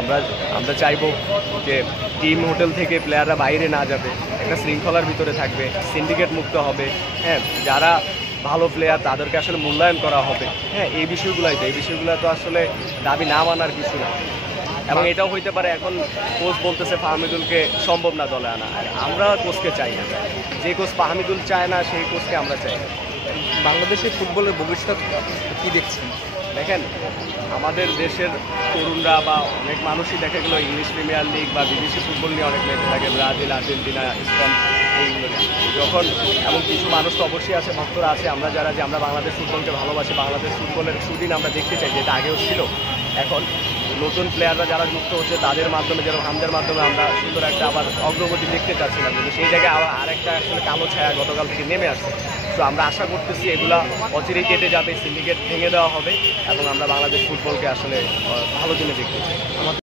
আমরা আমরা চাইবো যে টিম হোটেল থেকে প্লেয়াররা বাইরে না যাবে, একটা শৃঙ্খলার ভিতরে থাকবে, সিন্ডিকেট মুক্ত হবে। হ্যাঁ, যারা ভালো প্লেয়ার তাদেরকে আসলে মূল্যায়ন করা হবে। হ্যাঁ, এই বিষয়গুলো তো আসলে দাবি না মানার কিছু না। এবং এটাও হইতে পারে এখন কোচ বলতেছে ফাহমিদুলকে সম্ভব না দলে আনা, আর আমরা কোচকে চাই না। যে কোচ ফাহমিদুল চায় না সেই কোচকে আমরা চাই না। বাংলাদেশের ফুটবলের ভবিষ্যৎ কি দেখছেন? দেখেন, আমাদের দেশের তরুণরা বা অনেক মানুষই দেখা গেলো ইংলিশ প্রিমিয়ার লিগ বা বিদেশি ফুটবল নিয়ে অনেক মেতে থাকে, ব্রাজিল, আর্জেন্টিনা, স্পেন, এইগুলো নিয়ে। যখন এবং কিছু মানুষ তো অবশ্যই আছে, ভক্তরা আছে, আমরা যারা যে আমরা বাংলাদেশ ফুটবলকে ভালোবাসি, বাংলাদেশ ফুটবলের সুদিন আমরা দেখতে চাই, যেটা আগেও ছিল। এখন নতুন প্লেয়াররা যারা যুক্ত হচ্ছে তাদের মাধ্যমে, যেরকম হামজার মাধ্যমে আমরা সুন্দর একটা আবার অগ্রগতি দেখতে চাচ্ছিলাম, কিন্তু সেই জায়গায় আবার আরেকটা আসলে কালো ছায়া গতকাল থেকে নেমে আসছে। তো আমরা আশা করতেছি এগুলা অচিরেই কেটে যাবে, সিন্ডিকেট ভেঙে দেওয়া হবে এবং আমরা বাংলাদেশ ফুটবলকে আসলে ভালো দিনে দেখতে চাই।